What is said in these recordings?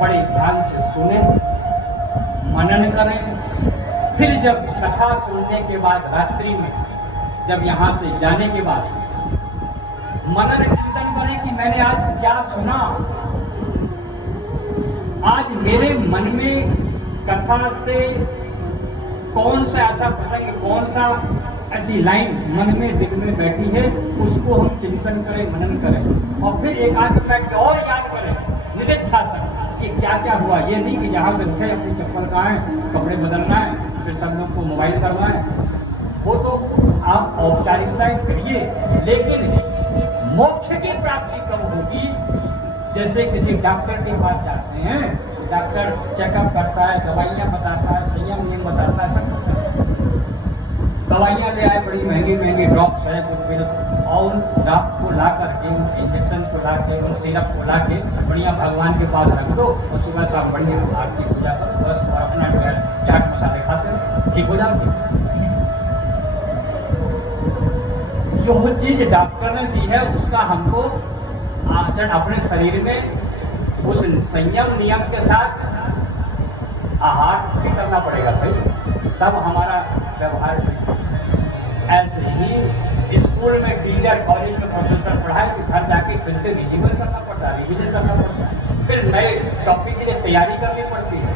बड़े ध्यान से सुने, मनन करें। फिर जब कथा सुनने के बाद रात्रि में जब यहाँ से जाने के बाद मनन चिंतन करें कि मैंने आज क्या सुना। आज मेरे मन में कथा से कौन सा ऐसा प्रसंग, कौन सा ऐसी लाइन मन में दिल में बैठी है, उसको हम चिंतन करें, मनन करें और फिर एकाग्र बैठ के और याद करें निधिध्यासन कि क्या क्या हुआ। ये नहीं कि जहाँ से उठे अपनी चप्पल कहाँ कपड़े बदलना है, फिर सब लोग को मोबाइल करवाएं। वो तो आप औपचारिकताएं करिए, लेकिन मोक्ष की प्राप्ति कब होगी? जैसे किसी डॉक्टर के पास जाते हैं, डॉक्टर चेकअप करता है, दवाइयाँ बताता है, संयम नियम बताता है, सब कुछ। दवाइयाँ ले आए, बड़ी महंगी महंगी ड्रॉप्स है कुछ, फिर और ड्रॉप को ला करके, इंजेक्शन को ला के, उन सिरप को ला के बढ़िया भगवान के पास रख दो और सुबह शाम बढ़िया आरती पूजा करो, बस अपना जो है चाट मसाले खाते ठीक हो जाते। जो चीज डॉक्टर ने दी है उसका हमको आचरण अपने शरीर में उस संयम नियम के साथ आहार भी करना पड़ेगा भाई, तब हमारा व्यवहार। ऐसे ही स्कूल में टीचर, कॉलेज में प्रोफेसर पढ़ाए कि घर जाके फिर से रिविजन करना पड़ता है, रिविजन करना पड़ता है, फिर नए टॉपिक के लिए तैयारी करनी पड़ती है।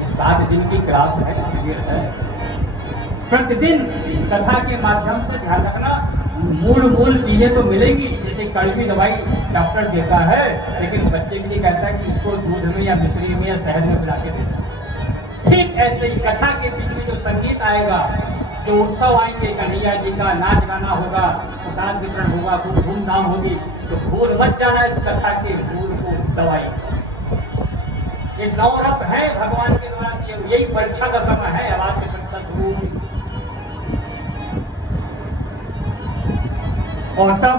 ये 7 दिन की क्लास है, इसलिए है प्रतिदिन कथा के माध्यम से ध्यान रखना। मूल चीजें तो मिलेंगी, जैसे कड़वी दवाई डॉक्टर देता है, लेकिन बच्चे के लिए कहता है कि इसको दूध में या मिश्री में या शहद में मिला के देता है। ठीक ऐसे ही कथा के बीच में जो संगीत आएगा, जो उत्सव आएंगे, कन्हैया जी का नाच गाना होगा, प्रसाद वितरण होगा, खूब धूमधाम होगी, तो भूल मत जाना इस कथा के भूल को दवाई। ये 9 रस है भगवान के द्वारा, यही परीक्षा का समय है। आवाज से और तब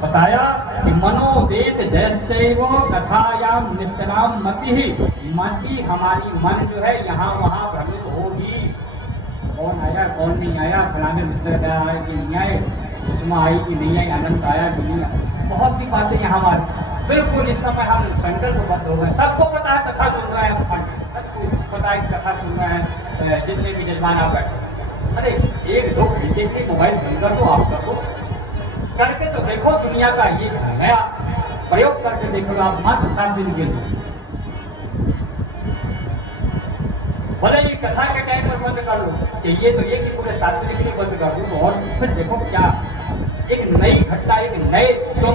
बताया कि मनोदेश जैश्चैव कथायाम निश्चलाम मति ही, मति हमारी मन जो है यहाँ वहाँ भ्रमित होगी। कौन आया कौन नहीं आया, फलाने मिश्र गया है कि नहीं आए, उसमें आई कि नहीं आई, आनंद आया कि नहीं आया, बहुत सी बातें यहाँ हमारी। बिल्कुल इस समय हम संकल्प बंद हो गए। सबको पता है कथा सुन रहा है पंडित, सबको पता है कथा सुन रहे हैं जितने भी जजमान आप बैठे। अरे 1-2 घंटे के मोबाइल बंद कर दो, आप कर दो, करके तो देखो दुनिया का ये नया प्रयोग करके देखो आप, मात्र 7 दिन के लिए। भले ही कथा के टाइम पर बंद कर लो, चाहिए तो ये कि पूरे 7 दिन के लिए बंद कर दो, और फिर देखो क्या एक नई घटना, एक नए तुम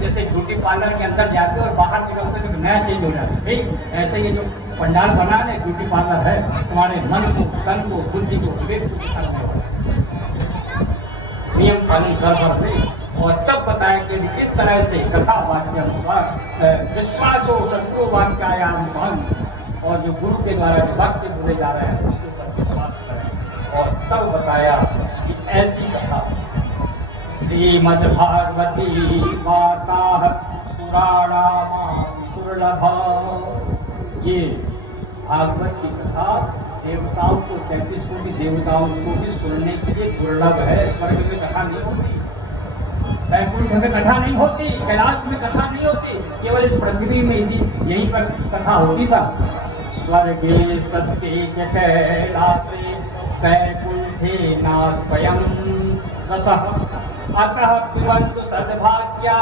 जैसे ब्यूटी पार्लर के अंदर जाते हो और बाहर निकलते तो नया चेंज हो जाता है। ऐसे ये जो पंडाल बना है ब्यूटी पार्लर है, तुम्हारे मन को, तन को, बुद्धि को विवेक करने वाला नियम पालन कर दे। और तब बताया कि किस तरह से कथा वाक्य विश्वास हो सत्यो वाक्यायाम मन, और जो गुरु के द्वारा जो वाक्य बोले जा रहे हैं उसके ऊपर विश्वास करें। और तब बताया कि ऐसी कथा श्रीमद्भागवती वार्ता पुराणानां दुर्लभा, ये भागवत की कथा देवताओं को, 33 कोटि देवताओं को भी सुनने के लिए दुर्लभ है। स्वर्ग में कथा नहीं होती, वैकुंठ में कथा नहीं होती, कैलाश में कथा नहीं होती, केवल इस पृथ्वी में इसी यहीं पर कथा होती था। स्वर्गे सत्ये च कैलासे वैकुंठे नास्वयं रसः, अतः पिबन्तु सद्भाग्या,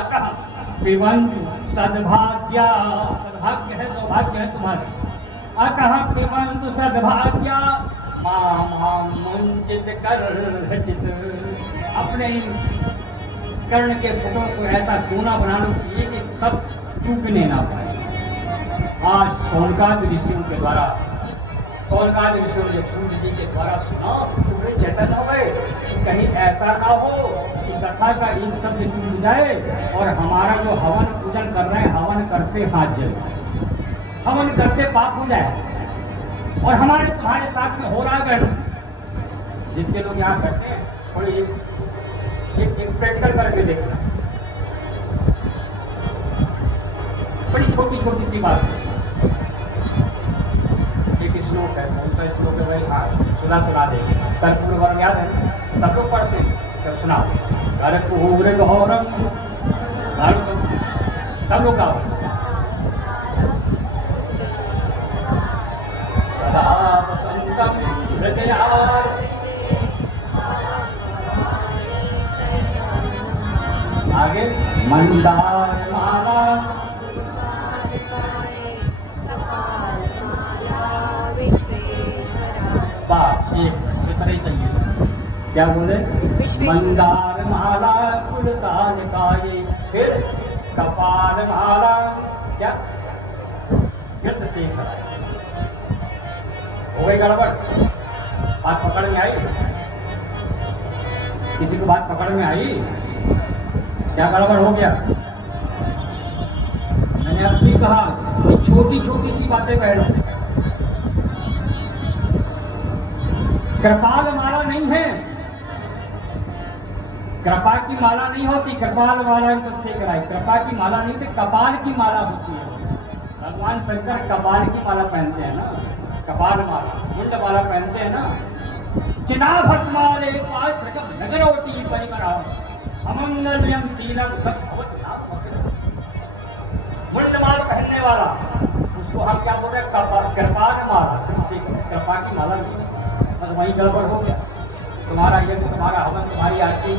अतः पिबन्तु सद्भाग्या, सद्भाग्य है, सौभाग्य है तुम्हारे। अतः पिबन्तु सद्भाग्या मां मुंचित कर्हिचित, अपने कर्ण के फुटों को ऐसा कोना बना लो कि सब चूकने ना पाए। आज सौनकादि ऋषियों के द्वारा, सौनकादि ऋषियों ने सूर्य जी के द्वारा सुना तो बड़े चेतन हो गए। कहीं ऐसा ना हो कि कथा का एक शब्द टूट जाए और हमारा जो हवन पूजन कर रहे हैं, हवन करते हाथ जल, हवन करते पाप हो जाए। और हमारे तुम्हारे साथ में हो रहा है, जितने लोग यहाँ बैठे हैं थोड़ी एक प्रैक्टिकल करके देखना, बड़ी छोटी छोटी सी बात है। एक श्लोक है, कौन सा श्लोक है भाई? हाँ, सुना देंगे। कर्पूर गौरम याद है, सब लोग पढ़ते हैं, जब सुना कर्पूर गौरम, सब लोग गाओ। यथा वसन्तं हृदयार। आगे मंदार माला बात इतना ही चाहिए। क्या बोले? मंदार माला कुलतान काये, फिर कपाल माला क्या युद्ध से हो गई गड़बड़। बात पकड़ में आई? किसी को बात पकड़ में आई? क्या गड़बड़ हो गया? मैंने अब भी कहा कि छोटी छोटी सी बातें कह लो। कृपाल माला नहीं है, कृपा की माला नहीं होती। कृपाल माला से कराई, कृपा की माला नहीं होती, कपाल की माला होती है। भगवान शंकर कपाल की माला पहनते हैं ना, कपाल माला, मुंड माला पहनते हैं ना। चिदाभस्माले पात्रकम नगरोटी परिमराम अमंगल्यम तीनम मुंड माला पहनने वाला, उसको हम क्या बोल रहे हैं? कृपाल माला। कृपा की माला नहीं, बस वही गड़बड़ हो गया। तुम्हारा यज्ञ, तुम्हारा हवन, तुम्हारी आरती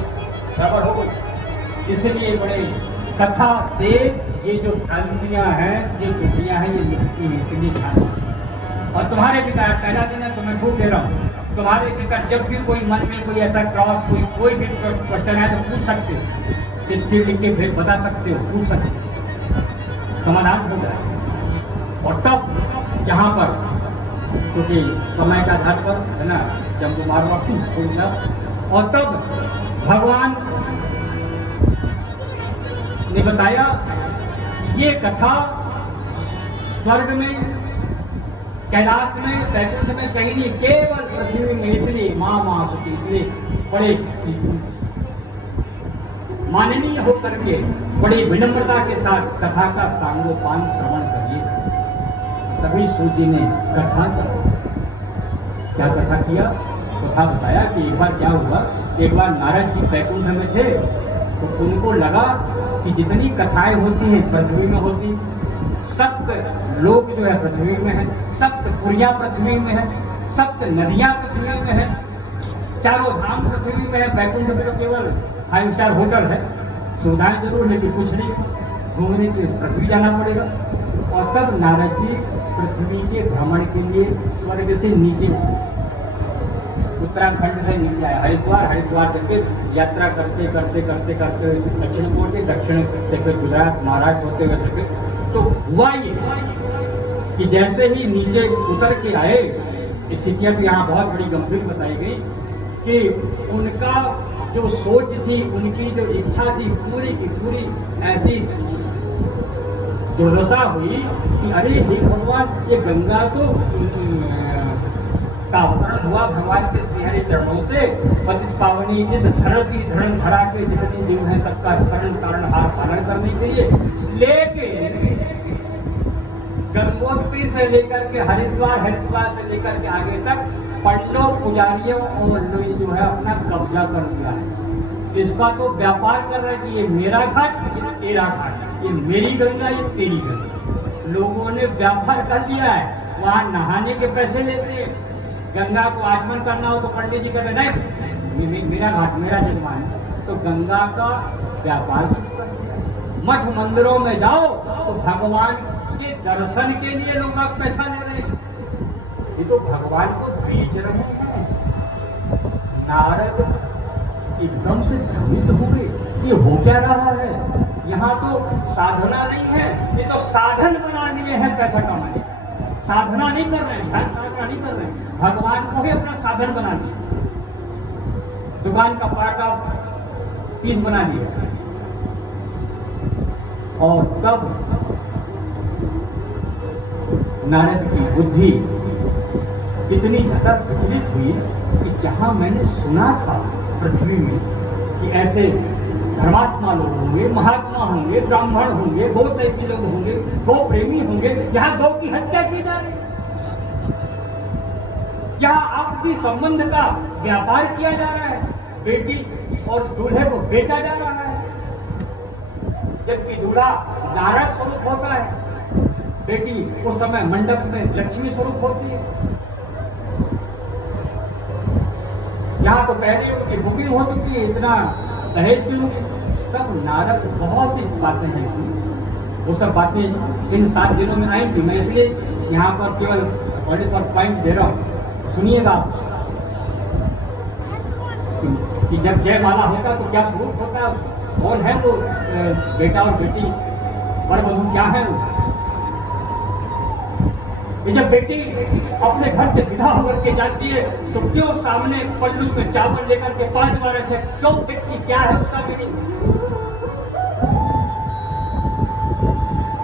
गड़बड़ हो गई। इसलिए बड़े कथा से ये जो भ्रांतियां हैं, ये त्रुटियां हैं, ये निकलती हैं। इसलिए ध्यान। और तुम्हारे पिता, पहला दिन है तो मैं छूट दे रहा हूँ, तुम्हारे पिता जब भी कोई मन में कोई ऐसा क्रॉस, कोई भी क्वेश्चन है तो पूछ सकते हो, चिट्ठी लिख के फिर बता सकते हो, पूछ सकते हो, समाधान हो जाए। और तब यहाँ पर क्योंकि समय का आधार पर है ना, जब कुमार पूछा, और तब भगवान ने बताया ये कथा स्वर्ग में, कैलाश में, वैकुंठ में कहीं नहीं, केवल पृथ्वी में। इसलिए माँ सुखी, इसलिए बड़े माननीय होकर के बड़ी विनम्रता के साथ कथा का सांगोपान श्रवण करिए। तभी सूत जी ने कथा क्या कथा किया? कथा बताया कि एक बार क्या हुआ, एक बार नारद जी बैकुंठ में थे तो उनको लगा कि जितनी कथाएं होती हैं पृथ्वी में होती, सप्त लोक जो है पृथ्वी में है, सप्त पुरिया पृथ्वी में है, सप्त नदियां पृथ्वी में है, चारों धाम पृथ्वी में है। बैकुंठ में तो केवल 5 स्टार होटल है, सुविधाएं जरूर, लेकिन कुछ नहीं, घूमने के लिए पृथ्वी जाना पड़ेगा। और तब नारद जी पृथ्वी के भ्रमण के लिए स्वर्ग से नीचे, उत्तराखंड से नीचे आया, हरिद्वार से फिर यात्रा करते करते करते करते दक्षिण पहुंचे, दक्षिण से फिर गुजरात, महाराष्ट्र होते हुए फिर। तो हुआ ये कि जैसे ही नीचे उतर के आए, स्थितियां भी यहाँ बहुत बड़ी गंभीर बताई गई कि उनका जो सोच थी, उनकी जो इच्छा थी, पूरी की पूरी ऐसी दुर्दशा हुई कि अरे हे भगवान, ये गंगा तो का अवतरण हुआ भगवान के श्रीहरि चरणों से, पतित पावनी इस धरती धरण धरा के जितने जीव हैं सबका करण तारणहार पालन करने के लिए, लेकिन गंगोत्री से लेकर के हरिद्वार से लेकर के आगे तक पंडों पुजारियों और जो है अपना कब्जा कर लिया है। इसका तो व्यापार कर रहे कि ये मेरा घाट, ये तेरा घाट, ये मेरी गंगा, ये तेरी गंगा। लोगों ने व्यापार कर लिया है। वहाँ नहाने के पैसे लेते हैं, गंगा को आचमन करना हो तो पंडित जी कहते नहीं, मेरा घाट, मेरा जजमान है। तो गंगा का व्यापार मठ मंदिरों में जाओ तो भगवान के दर्शन के लिए लोग आप पैसा ले रहे हैं, ये तो भगवान को बेच रहे हैं। नारद एकदम से भ्रमित हो गए, ये हो क्या रहा है? यहाँ तो साधना नहीं है, ये तो साधन बना लिए हैं पैसा कमाने का। साधना नहीं कर रहे हैं, ध्यान साधना नहीं कर रहे हैं, भगवान को ही अपना साधन बना दिया, दुकान का पार्ट ऑफ पीस बना दिया। और तब नारद की बुद्धि इतनी ज्यादा विचलित हुई कि जहां मैंने सुना था पृथ्वी में कि ऐसे धर्मात्मा लोग होंगे, महात्मा होंगे, ब्राह्मण होंगे, गौ सेवी लोग होंगे, गौ प्रेमी होंगे, यहाँ गौ की हत्या की जा रही, यहाँ आपसी संबंध का व्यापार किया जा रहा है, बेटी और दूल्हे को बेचा जा रहा है, जबकि दूल्हा नारद स्वरूप होता है, बेटी उस समय मंडप में लक्ष्मी स्वरूप होती है। यहाँ तो पहले उनकी बुकिंग हो चुकी है, इतना दहेज क्यों? तब नारद बहुत सी बातें हैं, वो सब बातें इन 7 दिनों में आई थी। मैं इसलिए यहाँ पर केवल बड़े पर पॉइंट दे रहा हूँ, सुनिएगा आप कि जब जयमाला होता तो क्या स्वरूप होता, कौन है वो बेटा और बेटी, वर वधू क्या है। जब बेटी अपने घर से विदा होकर के जाती है तो क्यों सामने पल्लू में चावल लेकर के 5 बार ऐसे क्यों फेंकती, क्या है उसका मीनिंग?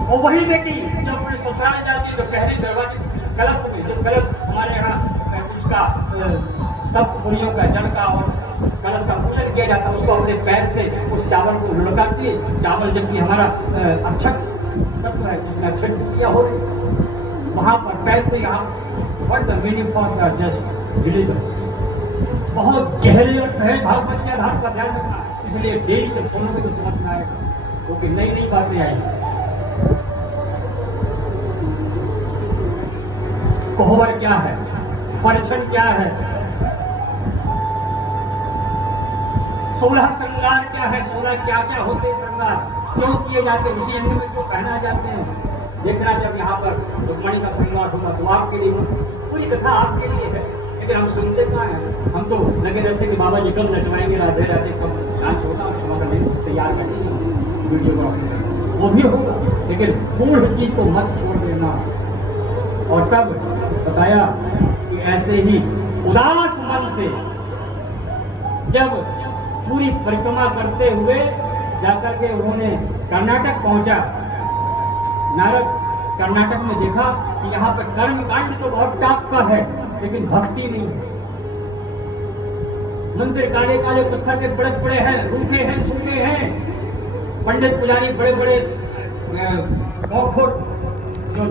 और वही बेटी जब अपने ससुराल जाती है तो पहले दरवाजे कलश में, जो कलश हमारे यहाँ उसका सब पुरियों का जल का और कलश का पूजन किया जाता है, उसको अपने पैर से उस चावल को लुढ़काती है। चावल जबकि हमारा अक्षत तत्व है, जिसमें अक्षत क्रिया हो रही, वहाँ पर पैर से यहाँ what the meaning for the just religion, बहुत गहरे अर्थ है भागवत के आधार पर, ध्यान रखना। इसलिए डेली जब सुनोगे तो समझ में आएगा, क्योंकि नई नई बातें आएगी। कोहबर क्या है, परिछन क्या है, 16 श्रृंगार क्या है, 16 क्या क्या होते हैं श्रृंगार, क्यों किए जाते हैं, इसी अंग में क्यों पहना जाते हैं। देखना जब यहाँ पर रुक्मणी का श्रृंगार होगा तो आपके लिए पूरी कथा आपके लिए है, लेकिन हम सुनते कहाँ हैं। हम तो लगे रहते कि बाबा जी कब नचवाएंगे, राधे राधे कब डांस होगा, क्षमा करने तैयार करेंगे वीडियोग्राफी, वो भी होगा, लेकिन मूल चीज को मत छोड़ देना। और तब बताया कि ऐसे ही उदास मन से जब पूरी परिक्रमा करते हुए जाकर के उन्होंने कर्नाटक पहुंचा, नारद कर्नाटक में देखा कि यहाँ पर कर्म कांड तो बहुत टाप का है, लेकिन भक्ति नहीं है। मंदिर काले काले पत्थर के बड़े बड़े हैं, रूखे हैं, सूखे हैं, पंडित पुजारी बड़े बड़े जो